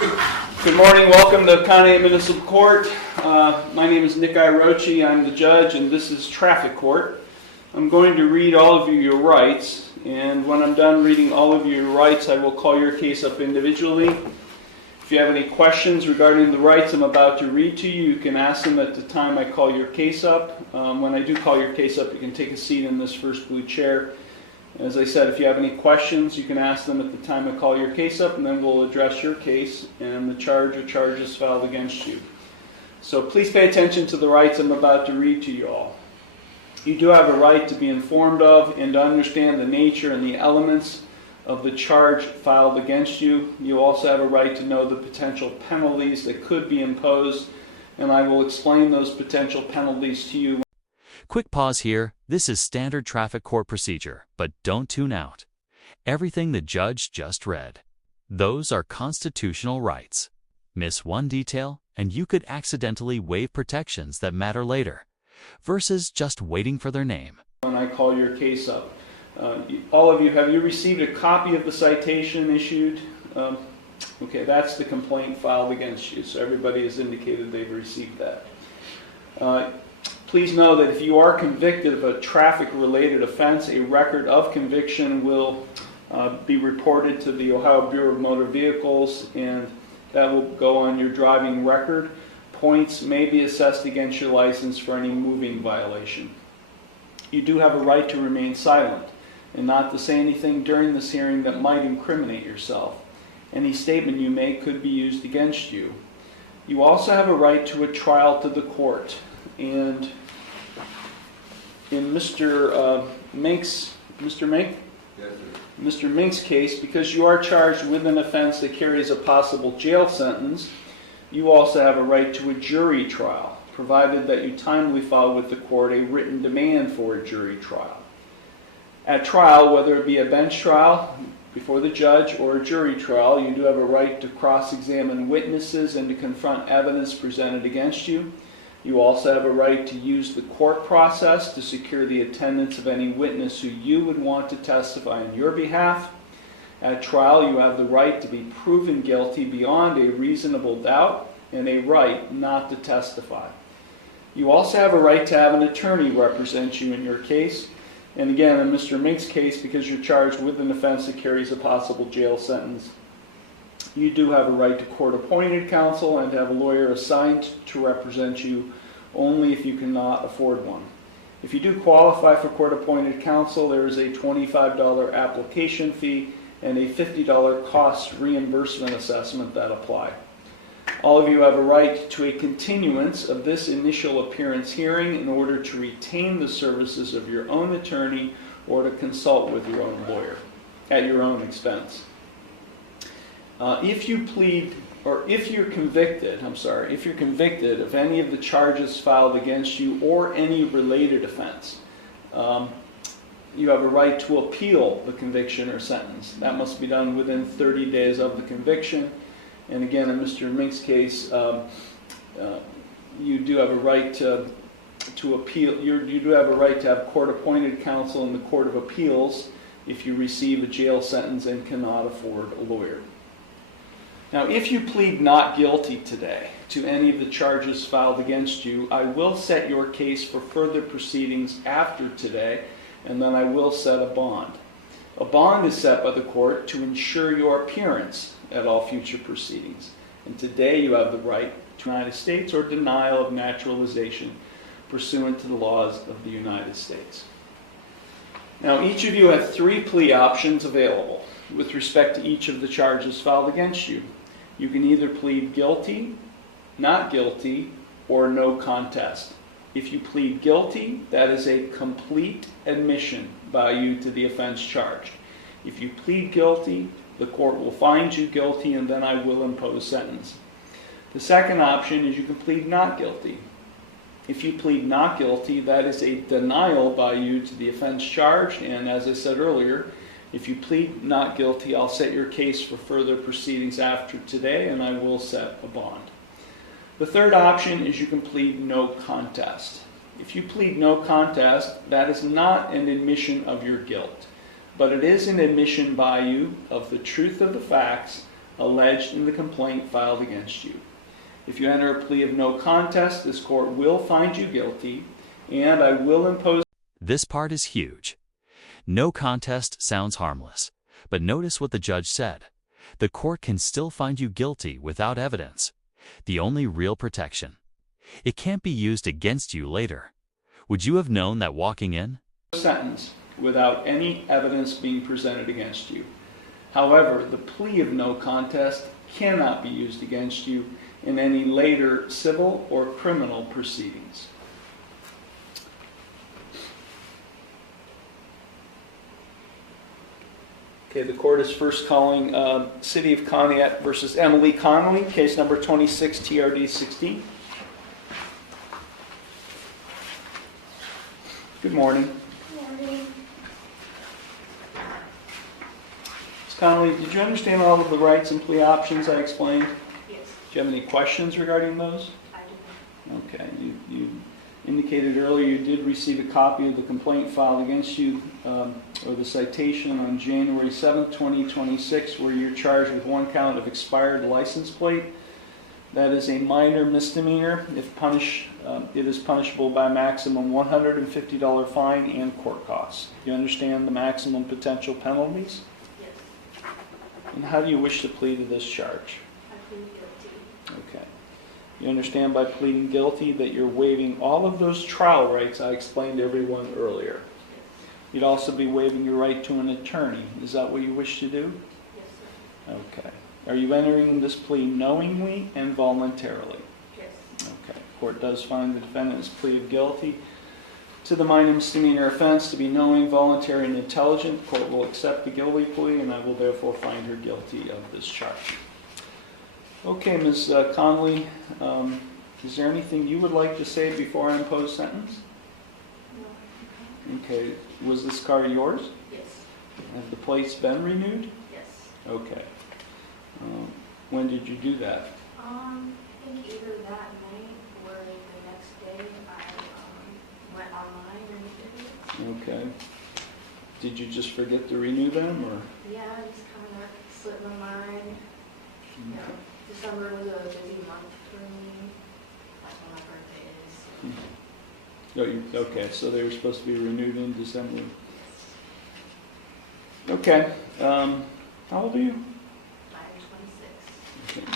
Good morning, welcome to County Municipal Court. My name is Nick Irochi, I'm the judge, and this is traffic court. I'm going to read all of you your rights, and when I'm done reading all of your rights, I will call your case up individually. If you have any questions regarding the rights I'm about to read to you, you can ask them at the time I call your case up. When I do call your case up, you can take a seat in this first blue chair. As I said, if you have any questions, you can ask them at the time I call your case up, and then we'll address your case and the charge or charges filed against you. So please pay attention to the rights I'm about to read to you all. You do have a right to be informed of and to understand the nature and the elements of the charge filed against you. You also have a right to know the potential penalties that could be imposed, and I will explain those potential penalties to you. Quick pause here. This is standard traffic court procedure, but don't tune out. Everything the judge just read. Those are constitutional rights. Miss one detail, and you could accidentally waive protections that matter later, versus just waiting for their name. When I call your case up, all of you, have you received a copy of the citation issued? Okay, that's the complaint filed against you, so everybody has indicated they've received that. Please know that if you are convicted of a traffic-related offense, a record of conviction will be reported to the Ohio Bureau of Motor Vehicles, and that will go on your driving record. Points may be assessed against your license for any moving violation. You do have a right to remain silent and not to say anything during this hearing that might incriminate yourself. Any statement you make could be used against you. You also have a right to a trial to the court. And in Mr. Mink's case, because you are charged with an offense that carries a possible jail sentence, you also have a right to a jury trial, provided that you timely file with the court a written demand for a jury trial. At trial, whether it be a bench trial before the judge or a jury trial, you do have a right to cross-examine witnesses and to confront evidence presented against you. You also have a right to use the court process to secure the attendance of any witness who you would want to testify on your behalf. At trial, you have the right to be proven guilty beyond a reasonable doubt and a right not to testify. You also have a right to have an attorney represent you in your case. And again, in Mr. Mink's case, because you're charged with an offense that carries a possible jail sentence, you do have a right to court-appointed counsel and to have a lawyer assigned to represent you only if you cannot afford one. If you do qualify for court-appointed counsel, there is a $25 application fee and a $50 cost reimbursement assessment that apply. All of you have a right to a continuance of this initial appearance hearing in order to retain the services of your own attorney or to consult with your own lawyer at your own expense. If you're convicted of any of the charges filed against you or any related offense, you have a right to appeal the conviction or sentence. That must be done within 30 days of the conviction. And again, in Mr. Mink's case, you do have a right to appeal. You do have a right to have court-appointed counsel in the Court of Appeals if you receive a jail sentence and cannot afford a lawyer. Now, if you plead not guilty today to any of the charges filed against you, I will set your case for further proceedings after today, and then I will set a bond. A bond is set by the court to ensure your appearance at all future proceedings. And today you have the right to the United States or denial of naturalization pursuant to the laws of the United States. Now, each of you have 3 plea options available with respect to each of the charges filed against you. You can either plead guilty, not guilty, or no contest. If you plead guilty, that is a complete admission by you to the offense charged. If you plead guilty, the court will find you guilty and then I will impose sentence. The second option is you can plead not guilty. If you plead not guilty, that is a denial by you to the offense charged, and as I said earlier, if you plead not guilty, I'll set your case for further proceedings after today, and I will set a bond. The third option is you can plead no contest. If you plead no contest, that is not an admission of your guilt, but it is an admission by you of the truth of the facts alleged in the complaint filed against you. If you enter a plea of no contest, this court will find you guilty, and I will impose... This part is huge. No contest sounds harmless, but notice what the judge said. The court can still find you guilty without evidence. The only real protection. It can't be used against you later. Would you have known that walking in? Sentence without any evidence being presented against you. However, the plea of no contest cannot be used against you in any later civil or criminal proceedings. Okay, the court is first calling City of Conneaut versus Emily Connolly, case number 26 TRD 16. Good morning. Good morning. Ms. Connolly, did you understand all of the rights and plea options I explained? Yes, Do you have any questions regarding those? I do. Okay, you indicated earlier you did receive a copy of the complaint filed against you, or the citation on January 7th, 2026, where you're charged with one count of expired license plate. That is a minor misdemeanor. If punished, it is punishable by a maximum $150 fine and court costs. Do you understand the maximum potential penalties? Yes, And how do you wish to plead to this charge? I plead guilty. Okay. You understand by pleading guilty that you're waiving all of those trial rights I explained to everyone earlier. You'd also be waiving your right to an attorney. Is that what you wish to do? Yes, sir. Okay. Are you entering this plea knowingly and voluntarily? Yes. Okay. Court does find the defendant's plea of guilty to the minor misdemeanor offense to be knowing, voluntary, and intelligent. Court will accept the guilty plea, and I will therefore find her guilty of this charge. Okay, Ms. Connolly, is there anything you would like to say before I impose sentence? No. Okay. Was this car yours? Yes. Have the plates been renewed? Yes. Okay. When did you do that? I think either that night or the next day I went online and did it. Okay. Did you just forget to renew them, or? Yeah, it just kind of slipped my mind. You know, December was a busy month for me. That's when my birthday is. Okay, so they were supposed to be renewed in December. Okay. How old are you? I'm 26. Okay.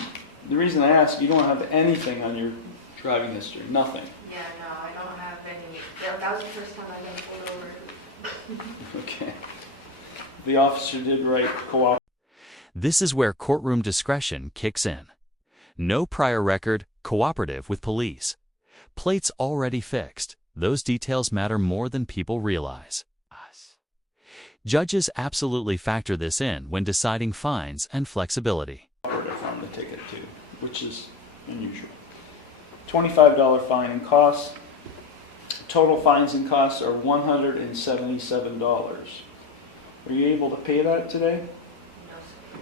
The reason I ask, you don't have anything on your driving history, nothing. Yeah, no, I don't have any. That was the first time I've been pulled over. Okay. The officer did write co-op. This is where courtroom discretion kicks in. No prior record, cooperative with police. Plates already fixed. Those details matter more than people realize. Judges absolutely factor this in when deciding fines and flexibility. Cooperative on the ticket too, which is unusual. $25 fine and costs. Total fines and costs are $177. Are you able to pay that today? No, sir.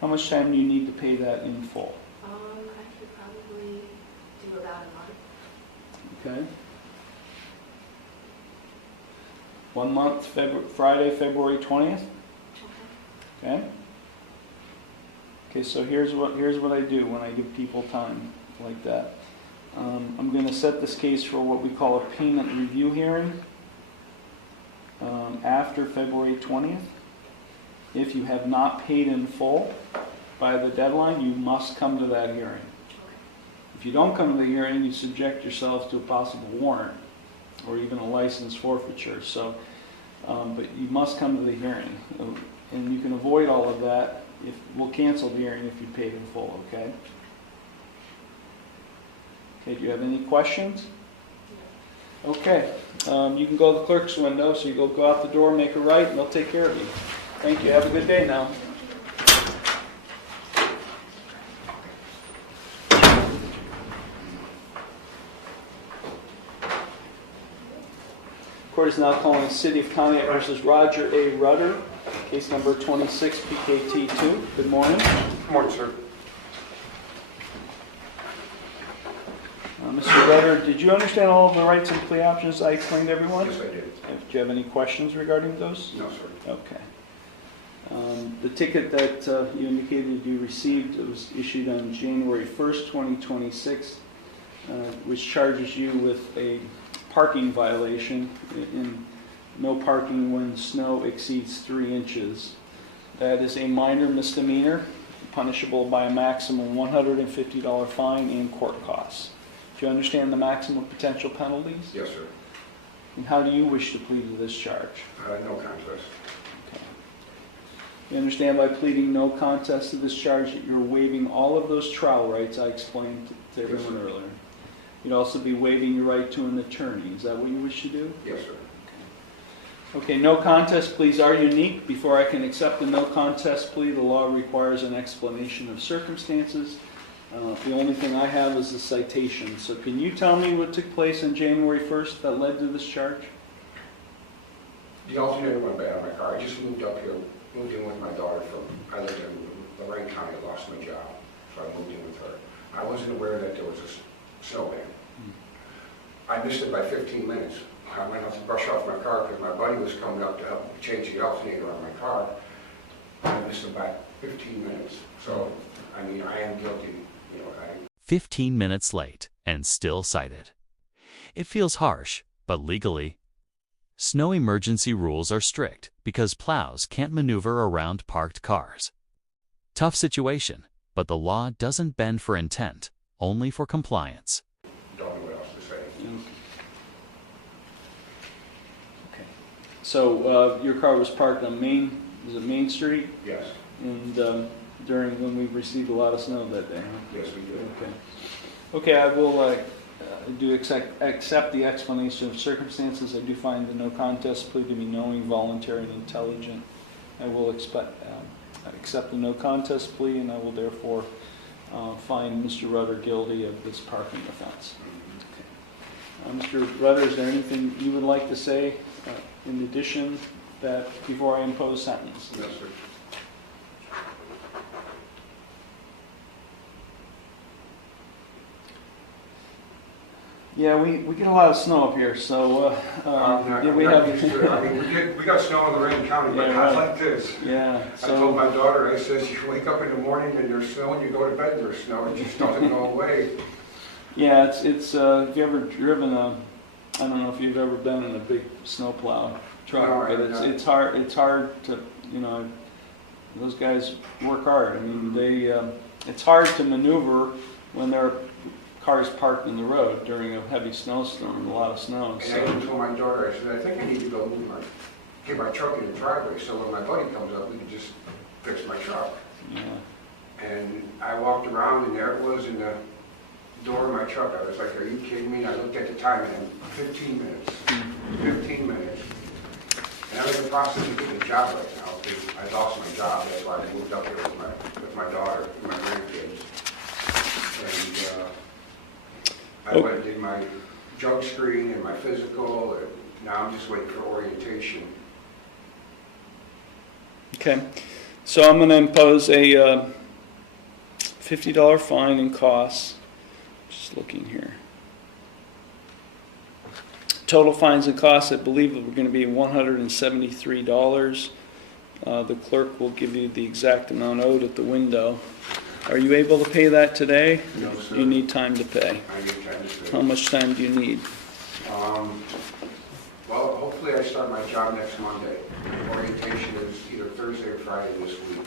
How much time do you need to pay that in full? I could probably do about a month. Okay. 1 month, Friday, February 20th. Okay. Okay, so here's what I do when I give people time like that. I'm going to set this case for what we call a payment review hearing after February 20th. If you have not paid in full by the deadline, you must come to that hearing. If you don't come to the hearing, you subject yourselves to a possible warrant or even a license forfeiture. So, but you must come to the hearing, and you can avoid all of that. We'll cancel the hearing if you paid in full. Okay. Okay. Do you have any questions? Okay. You can go to the clerk's window. So you go out the door, make a right, and they'll take care of you. Thank you. Have a good day now. Court is now calling City of Conneaut versus Roger A. Rudder, case number 26 PKT2. Good morning. Good morning, sir. Mr. Rudder, did you understand all of the rights and plea options I explained to everyone? Yes, I did. Do you have any questions regarding those? No, sir. Okay. The ticket that you indicated you received was issued on January 1st, 2026, which charges you with a parking violation in no parking when snow exceeds 3 inches. That is a minor misdemeanor, punishable by a maximum $150 fine and court costs. Do you understand the maximum potential penalties? Yes, sir. And how do you wish to plead to this charge? No contest. Okay. You understand by pleading no contest to this charge that you're waiving all of those trial rights I explained to everyone earlier. You'd also be waiving your right to an attorney. Is that what you wish to do? Yes, sir. Okay, no contest pleas are unique. Before I can accept a no contest plea, the law requires an explanation of circumstances. The only thing I have is a citation. So can you tell me what took place on January 1st that led to this charge? The alternator went bad on my car. I just moved up here, moved in with my daughter I lived in Lorraine County. I lost my job, so I moved in with her. I wasn't aware that there was a snow ban. I missed it by 15 minutes. I went out to brush off my car because my buddy was coming up to help me change the alternator on my car. I missed it by 15 minutes. So, I mean, I am guilty. 15 minutes late and still cited. It feels harsh, but legally, snow emergency rules are strict because plows can't maneuver around parked cars. Tough situation, but the law doesn't bend for intent, only for compliance. Don't know what else to say. Okay. So your car was parked on Main Street? Yes. And during when we received a lot of snow that day, huh? Yes, we did. Okay. Okay, I will do accept the explanation of circumstances. I do find the no contest plea to be knowing, voluntary, and intelligent. I will accept the no contest plea, and I will therefore find Mr. Rutter guilty of this parking offense. Okay. Mr. Rutter, is there anything you would like to say in addition that before I impose sentence? Yes, sir. Yeah, we get a lot of snow up here, so we got snow in Lorraine County, but Yeah, not right. like this. yeah. I told my daughter, I said, you wake up in the morning and there's snow, and you go to bed and there's snow. It just doesn't go away. Yeah, it's if you ever driven I don't know if you've ever been in a big snowplow truck, No, but it's hard to, those guys work hard. I mean, it's hard to maneuver when there are cars parked in the road during a heavy snowstorm, a lot of snow. And I even told my daughter, I said, I think I need to go get my truck in the driveway, so when my buddy comes up, we can just fix my truck. Yeah. And I walked around, and there it was in the door of my truck. I was like, are you kidding me? And I looked at the time, and 15 minutes. 15 minutes. And I'm in the process of getting a job right now, because I lost my job. That's why I moved up here with my daughter and my grandkids. And I went and did my drug screen and my physical, and now I'm just waiting for orientation. Okay, so I'm going to impose a $50 fine and costs. Just looking here. Total fines and costs, I believe, are going to be $173. The clerk will give you the exact amount owed at the window. Are you able to pay that today? No, sir. You need time to pay. I need time to How much time do you need? Well, hopefully I start my job next Monday. Orientation is either Thursday or Friday this week.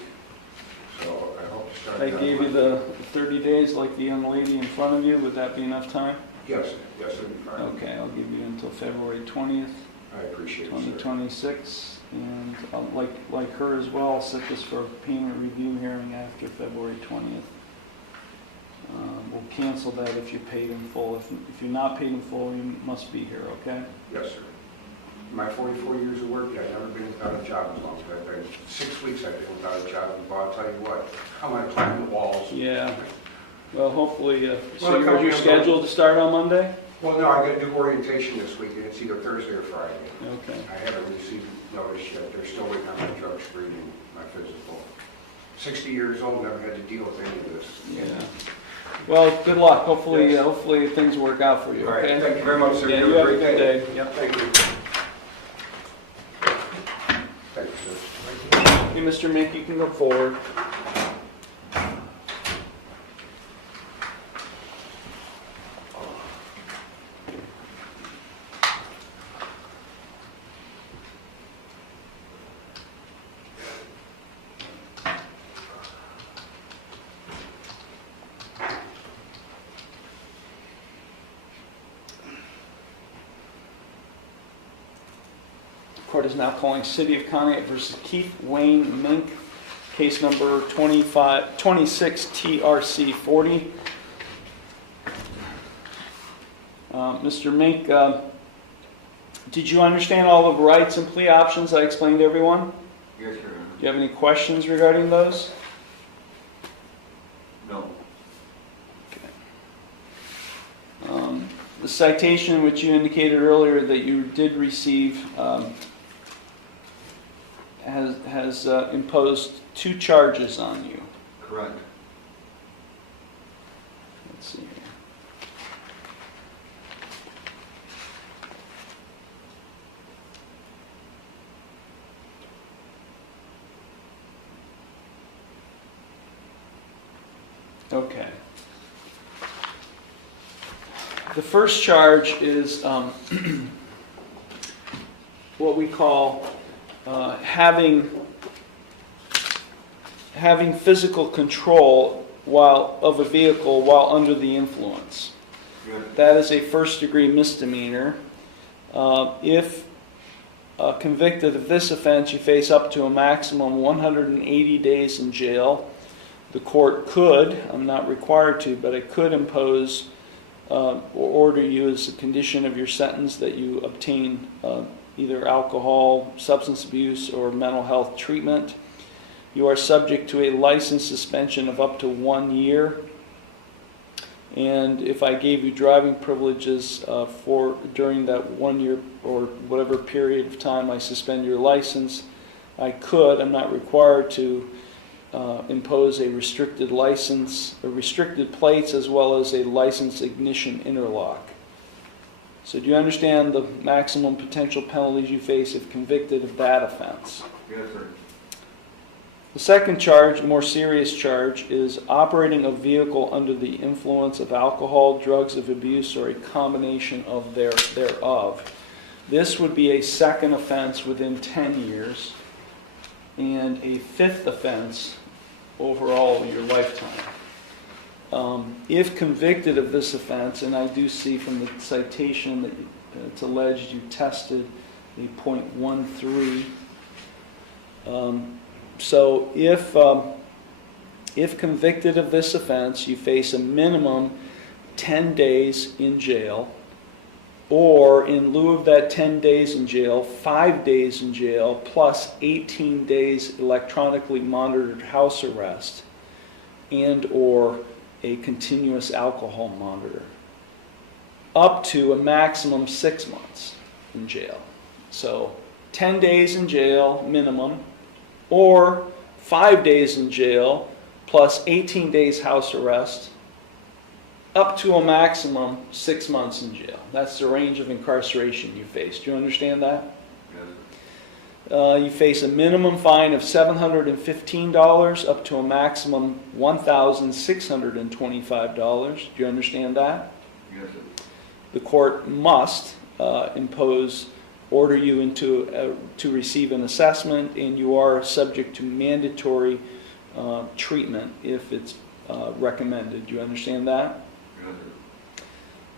So I hope to start. I gave you the 30 days like the young lady in front of you. Would that be enough time? Yes, it'll be fine. Okay, I'll give you until February 20th, I appreciate it, sir. 2026. And like her as well, I'll set this for a payment review hearing after February 20th. We'll cancel that if you paid in full. If you're not paid in full, you must be here, okay? Yes, sir. My 44 years of work, I've never been without a job as long as I've been. 6 weeks I've been without a job, but I'll tell you what, I'm going to climb the walls. Yeah. Well, hopefully, so Well, you're scheduled to start on Monday? Well, no, I got to do orientation this week, and it's either Thursday or Friday. Okay. I haven't received notice yet. They're still waiting on my drug screen and my physical. 60 years old, never had to deal with any of this. Yeah. Well, good luck. Hopefully, Yes. hopefully things work out for you, All right. okay? Thank you very much, sir. Yeah, you have a good day. Yep, thank you. Thank you, sir. Give Mr. Mink, you can go forward. Court is now calling City of Conneaut versus Keith Wayne Mink, case number 26 TRC 40. Mr. Mink, did you understand all the rights and plea options I explained to everyone? Yes, sir. Do you have any questions regarding those? No. The citation which you indicated earlier that you did receive has imposed 2 charges on you. Correct. Let's see here. Okay. The first charge is what we call having physical control of a vehicle while under the influence. Good. That is a first-degree misdemeanor. If convicted of this offense, you face up to a maximum 180 days in jail. The court could, I'm not required to, but it could impose or order you as a condition of your sentence that you obtain either alcohol, substance abuse, or mental health treatment. You are subject to a license suspension of up to 1 year. And if I gave you driving privileges during that 1 year or whatever period of time I suspend your license, I could, I'm not required to, impose a restricted license, restricted plates, as well as a license ignition interlock. So do you understand the maximum potential penalties you face if convicted of that offense? Yes, sir. The second charge, more serious charge, is operating a vehicle under the influence of alcohol, drugs of abuse, or a combination of thereof. This would be a second offense within 10 years and a 5th offense overall your lifetime. If convicted of this offense, and I do see from the citation that it's alleged you tested a .13. So if convicted of this offense, you face a minimum 10 days in jail, or in lieu of that 10 days in jail, 5 days in jail, plus 18 days electronically monitored house arrest, and or a continuous alcohol monitor, up to a maximum 6 months in jail. So 10 days in jail minimum, or 5 days in jail, plus 18 days house arrest, up to a maximum 6 months in jail. That's the range of incarceration you face. Do you understand that? Yes. You face a minimum fine of $715 up to a maximum $1,625. Do you understand that? Yes, sir. The court must order you to receive an assessment, and you are subject to mandatory treatment if it's recommended. Do you understand that? Yes,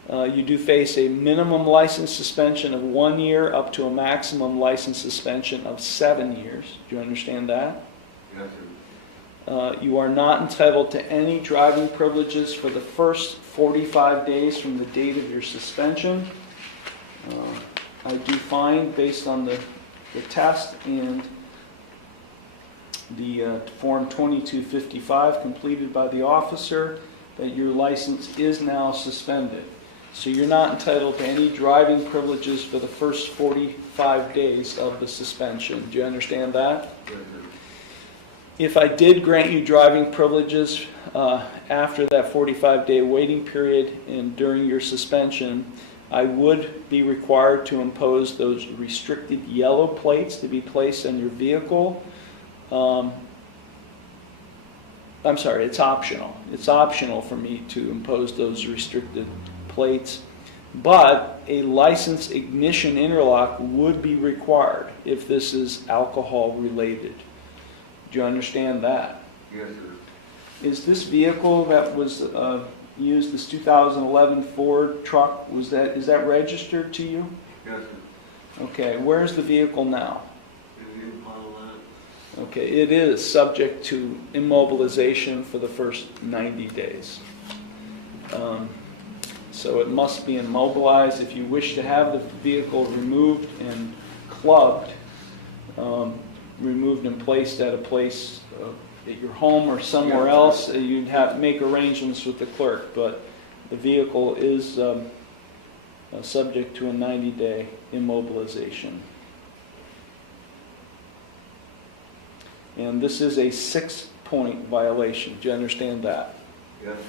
sir. You do face a minimum license suspension of 1 year up to a maximum license suspension of 7 years. Do you understand that? Yes, sir. You are not entitled to any driving privileges for the first 45 days from the date of your suspension. I do find, based on the test and the Form 2255 completed by the officer, that your license is now suspended. So you're not entitled to any driving privileges for the first 45 days of the suspension. Do you understand that? Yes, sir. If I did grant you driving privileges after that 45-day waiting period and during your suspension, I would be required to impose those restricted yellow plates to be placed on your vehicle I'm sorry, it's optional. It's optional for me to impose those restricted plates, but a licensed ignition interlock would be required if this is alcohol related. Do you understand that? Yes, sir. Is this vehicle that was used, this 2011 Ford truck, is that registered to you? Yes, sir. Okay, where's the vehicle now? Is the impound lot? Okay, it is subject to immobilization for the first 90 days. So it must be immobilized. If you wish to have the vehicle removed and clubbed, removed and placed at a place at your home or somewhere else, you'd have to make arrangements with the clerk. But the vehicle is subject to a 90-day immobilization. And this is a 6-point violation. Do you understand that? Yes, sir.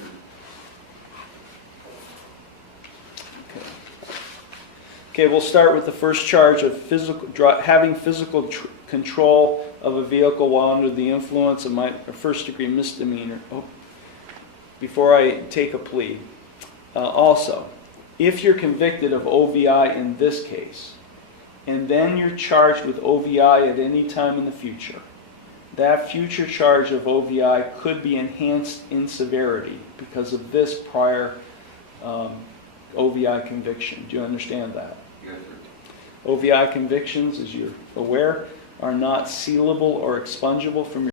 Okay, we'll start with the first charge of having physical control of a vehicle while under the influence of a first-degree misdemeanor. Before I take a plea, also, if you're convicted of OVI in this case, and then you're charged with OVI at any time in the future, that future charge of OVI could be enhanced in severity because of this prior OVI conviction. Do you understand that? Yes, sir. OVI convictions, as you're aware, are not sealable or expungible from your...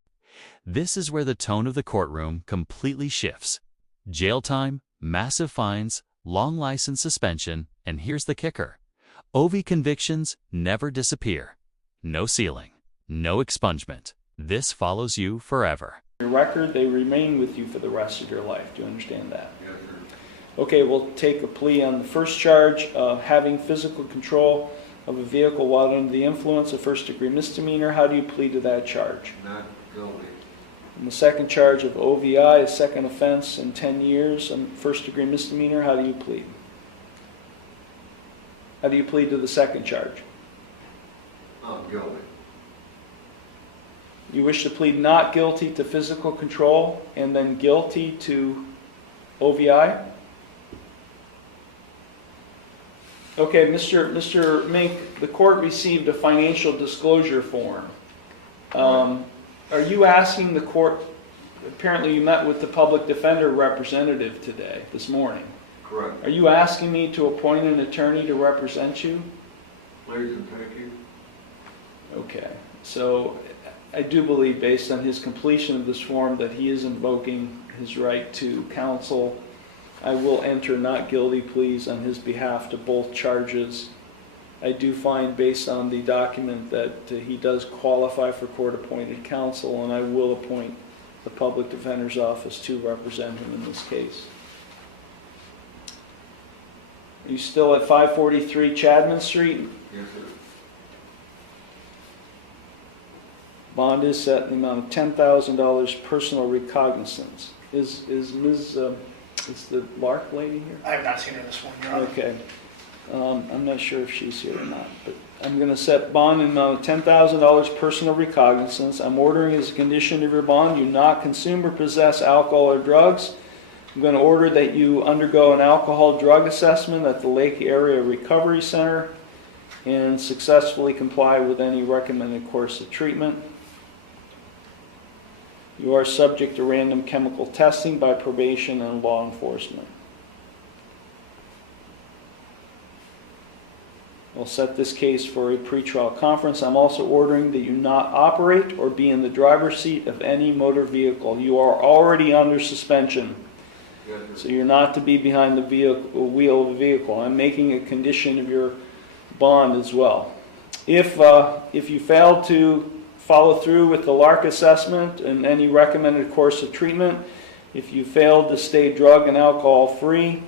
This is where the tone of the courtroom completely shifts. Jail time, massive fines, long license suspension, and here's the kicker. OV convictions never disappear. No sealing, no expungement. This follows you forever. Your record, they remain with you for the rest of your life. Do you understand that? Yes, sir. Okay, we'll take a plea on the first charge, having physical control of a vehicle while under the influence, a first-degree misdemeanor. How do you plead to that charge? Not guilty. And the second charge of OVI, a second offense in 10 years, and first-degree misdemeanor. How do you plead? How do you plead to the second charge? Guilty. You wish to plead not guilty to physical control and then guilty to OVI? Okay, Mr. Mink, the court received a financial disclosure form. Are you asking the court, apparently you met with the public defender representative today, this morning. Correct. Are you asking me to appoint an attorney to represent you? Please and thank you. Okay, so I do believe based on his completion of this form that he is invoking his right to counsel. I will enter not guilty pleas on his behalf to both charges. I do find based on the document that he does qualify for court-appointed counsel, and I will appoint the public defender's office to represent him in this case. Are you still at 543 Chadman Street? Yes, sir. Bond is set in the amount of $10,000 personal recognizance. Is the Lark lady here? I have not seen her this morning, Your Honor. Okay. I'm not sure if she's here or not, but I'm going to set bond in the amount of $10,000 personal recognizance. I'm ordering as a condition of your bond you not consume or possess alcohol or drugs. I'm going to order that you undergo an alcohol drug assessment at the Lake Area Recovery Center and successfully comply with any recommended course of treatment. You are subject to random chemical testing by probation and law enforcement. We'll set this case for a pretrial conference. I'm also ordering that you not operate or be in the driver's seat of any motor vehicle. You are already under suspension, Yes, sir. so you're not to be behind the wheel of a vehicle. I'm making a condition of your bond as well. If you fail to follow through with the LARC assessment and any recommended course of treatment, if you fail to stay drug and alcohol free,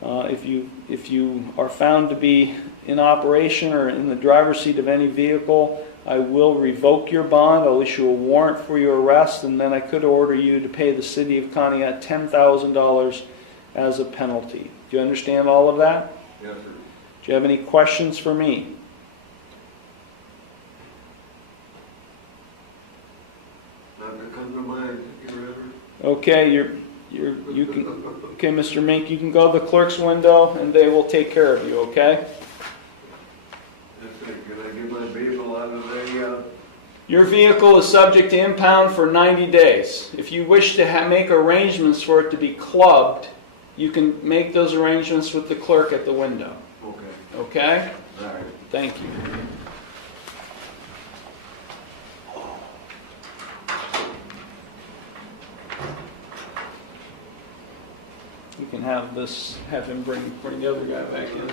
if you are found to be in operation or in the driver's seat of any vehicle, I will revoke your bond. I'll issue a warrant for your arrest, and then I could order you to pay the city of Conneaut $10,000 as a penalty. Do you understand all of that? Yes, sir. Do you have any questions for me? Okay, you can, okay, Mr. Mink, you can go to the clerk's window and they will take care of you, okay? Can I get my vehicle out of the, Your vehicle is subject to impound for 90 days. If you wish to make arrangements for it to be clubbed, you can make those arrangements with the clerk at the window. okay, Okay? all right. Thank you. You can have him bring the other guy back in.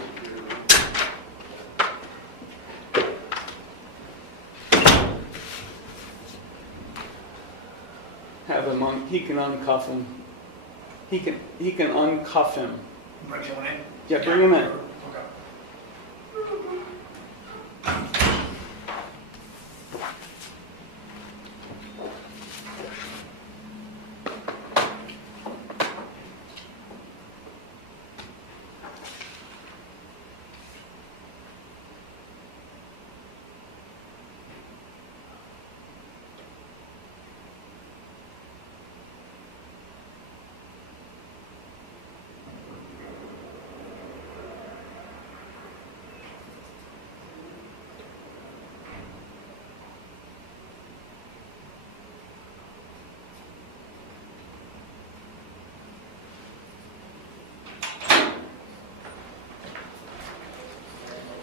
Have him he can uncuff him. He can uncuff him. Bring someone in? Yeah, bring him in. Okay.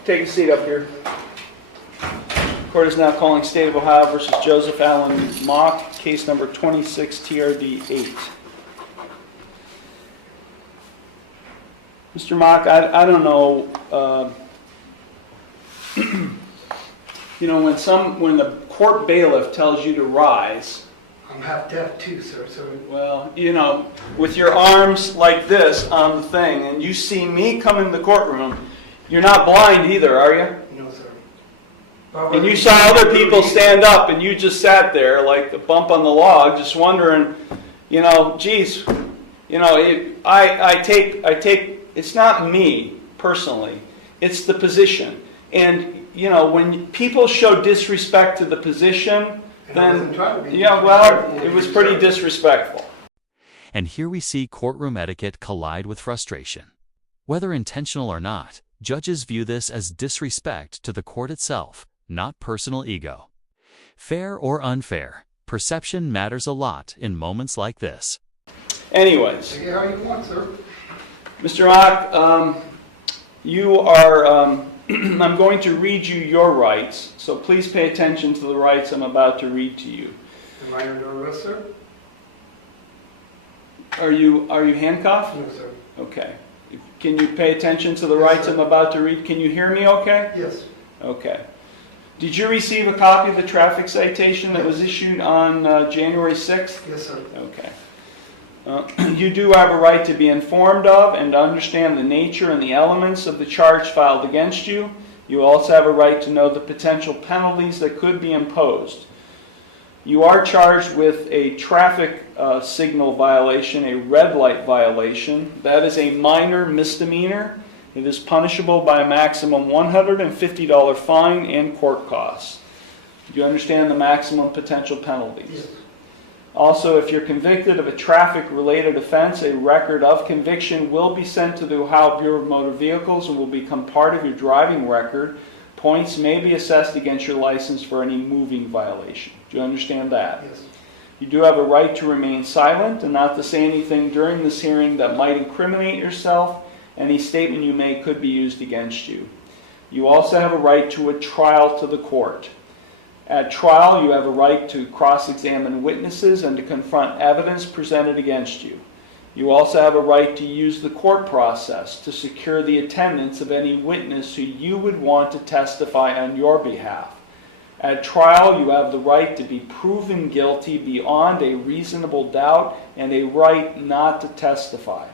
Take a seat up here. Court is now calling State of Ohio versus Joseph Allen Mock, case number 26 TRD 8. Mr. Mock, I don't know, when the court bailiff tells you to rise, I'm half deaf too, sir, so well, with your arms like this on the thing, and you see me come in the courtroom, you're not blind either, are you? no, sir. And you saw other people stand up and you just sat there like a bump on the log, just wondering, geez, I take, it's not me personally, it's the position. And, when people show disrespect to the position, And I wasn't trying to be it was pretty disrespectful. And here we see courtroom etiquette collide with frustration. Whether intentional or not, judges view this as disrespect to the court itself, not personal ego. Fair or unfair, perception matters a lot in moments like this. Anyways, Take it how you want, sir. Mr. Mock, you are, I'm going to read you your rights, so please pay attention to the rights I'm about to read to you. Am I under arrest, sir? Are you handcuffed? No, sir. Okay. Can you pay attention to the rights I'm about to read? Can you hear me okay? Yes. Okay. Did you receive a copy of the traffic citation that was issued on January 6th? Yes, sir. Okay. You do have a right to be informed of and to understand the nature and the elements of the charge filed against you. You also have a right to know the potential penalties that could be imposed. You are charged with a traffic signal violation, a red light violation. That is a minor misdemeanor. It is punishable by a maximum $150 fine and court costs. Do you understand the maximum potential penalties? Yes. Also, if you're convicted of a traffic-related offense, a record of conviction will be sent to the Ohio Bureau of Motor Vehicles and will become part of your driving record. Points may be assessed against your license for any moving violation. Do you understand that? Yes. You do have a right to remain silent and not to say anything during this hearing that might incriminate yourself. Any statement you make could be used against you. You also have a right to a trial to the court. At trial, you have a right to cross-examine witnesses and to confront evidence presented against you. You also have a right to use the court process to secure the attendance of any witness who you would want to testify on your behalf. At trial, you have the right to be proven guilty beyond a reasonable doubt and a right not to testify.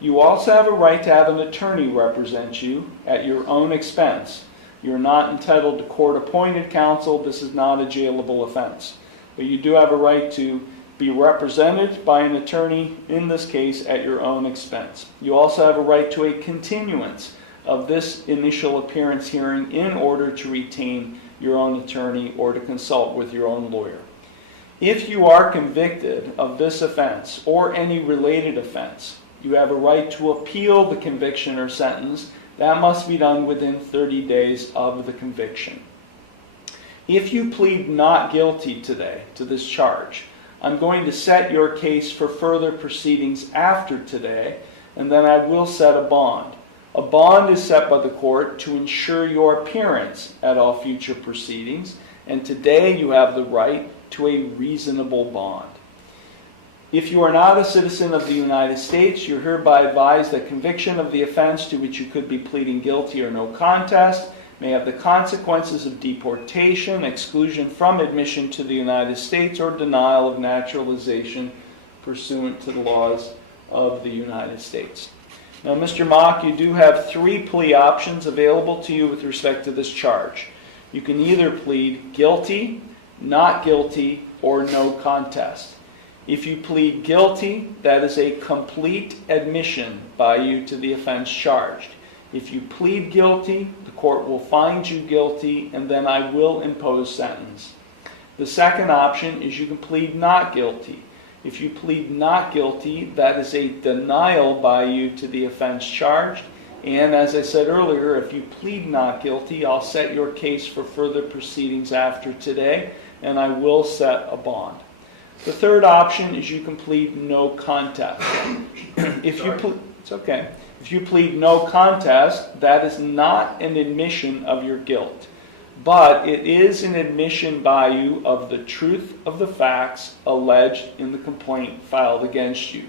You also have a right to have an attorney represent you at your own expense. You're not entitled to court-appointed counsel. This is not a jailable offense. But you do have a right to be represented by an attorney, in this case, at your own expense. You also have a right to a continuance of this initial appearance hearing in order to retain your own attorney or to consult with your own lawyer. If you are convicted of this offense or any related offense, you have a right to appeal the conviction or sentence. That must be done within 30 days of the conviction. If you plead not guilty today to this charge, I'm going to set your case for further proceedings after today, and then I will set a bond. A bond is set by the court to ensure your appearance at all future proceedings, and today you have the right to a reasonable bond. If you are not a citizen of the United States, you're hereby advised that conviction of the offense to which you could be pleading guilty or no contest may have the consequences of deportation, exclusion from admission to the United States, or denial of naturalization pursuant to the laws of the United States. Now, Mr. Mock, you do have 3 plea options available to you with respect to this charge. You can either plead guilty, not guilty, or no contest. If you plead guilty, that is a complete admission by you to the offense charged. If you plead guilty, the court will find you guilty, and then I will impose sentence. The second option is you can plead not guilty. If you plead not guilty, that is a denial by you to the offense charged. And as I said earlier, if you plead not guilty, I'll set your case for further proceedings after today, and I will set a bond. The third option is you can plead no contest. It's okay. If you plead no contest, that is not an admission of your guilt, but it is an admission by you of the truth of the facts alleged in the complaint filed against you.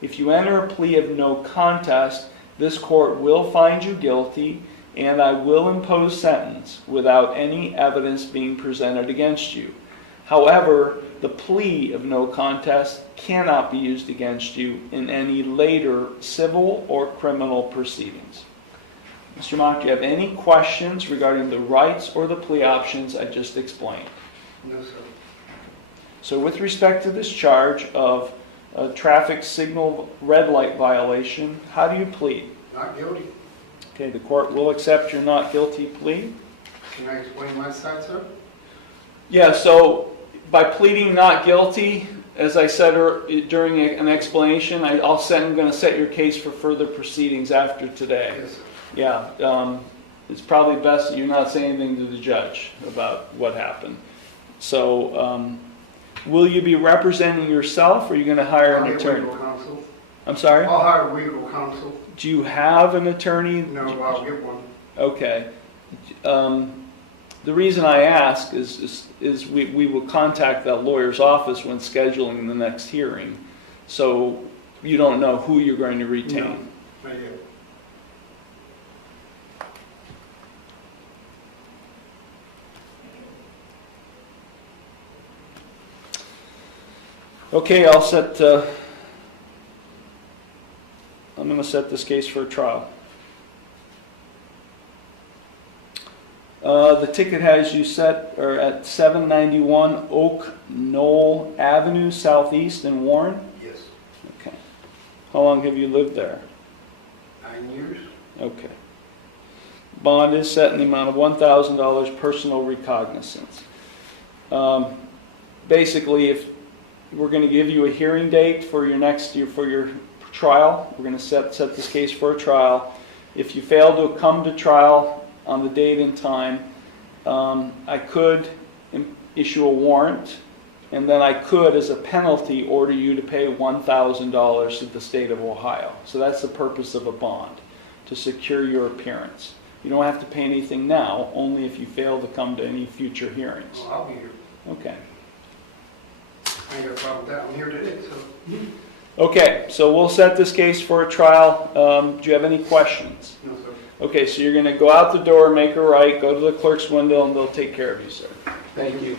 If you enter a plea of no contest, this court will find you guilty, and I will impose sentence without any evidence being presented against you. However, the plea of no contest cannot be used against you in any later civil or criminal proceedings. Mr. Mock, do you have any questions regarding the rights or the plea options I just explained? No, sir. So with respect to this charge of a traffic signal red light violation, how do you plead? Not guilty. Okay, the court will accept your not guilty plea. Can I explain my side, sir? Yeah, so by pleading not guilty, as I said during an explanation, I'm going to set your case for further proceedings after today. Yes, sir. Yeah, it's probably best that you're not saying anything to the judge about what happened. So, will you be representing yourself, or are you going to hire an I'll get attorney? legal counsel. I'm sorry? I'll hire legal counsel. Do you have an attorney? No, I'll get one. Okay. The reason I ask is we will contact that lawyer's office when scheduling the next hearing, so you don't know who you're going to retain. No, not yet. Okay, I'm going to set this case for a trial. The ticket has you set at 791 Oak Knoll Avenue Southeast in Warren. Yes. Okay. How long have you lived there? 9 years. Okay. Bond is set in the amount of $1,000 personal recognizance. Basically, if we're going to give you a hearing date for your trial, we're going to set this case for a trial. If you fail to come to trial on the date and time, I could issue a warrant, and then I could, as a penalty, order you to pay $1,000 to the state of Ohio. So that's the purpose of a bond, to secure your appearance. You don't have to pay anything now, only if you fail to come to any future hearings. Well, I'll be here. Okay. I ain't got a problem with that. I'm here today, so. Okay, so we'll set this case for a trial. Do you have any questions? No, sir. Okay, so you're going to go out the door, make a right, go to the clerk's window, and they'll take care of you, sir. Thank you.